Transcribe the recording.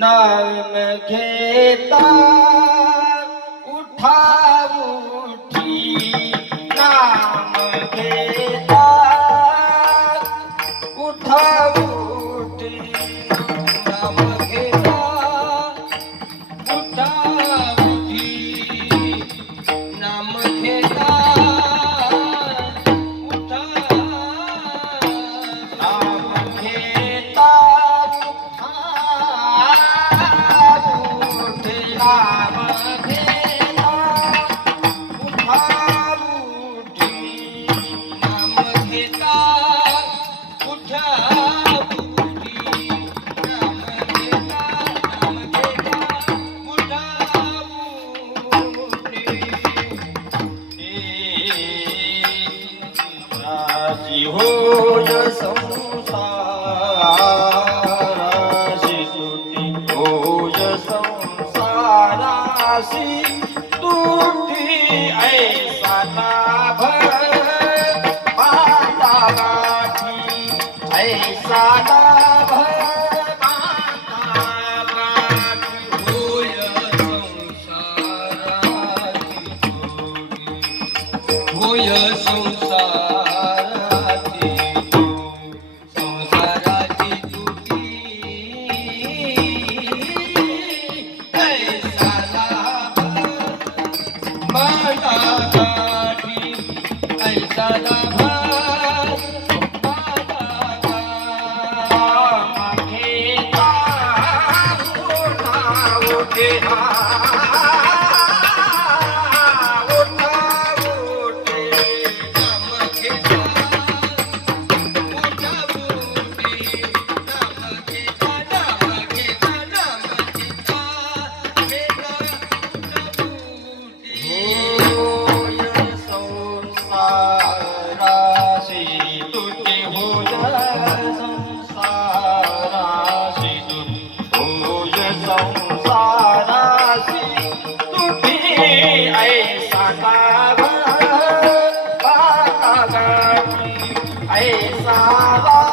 नाम घेता संसाराची होय संसाराशी तुटी. होय संसाराशी तुटी. ऐसा 哎，沙僧。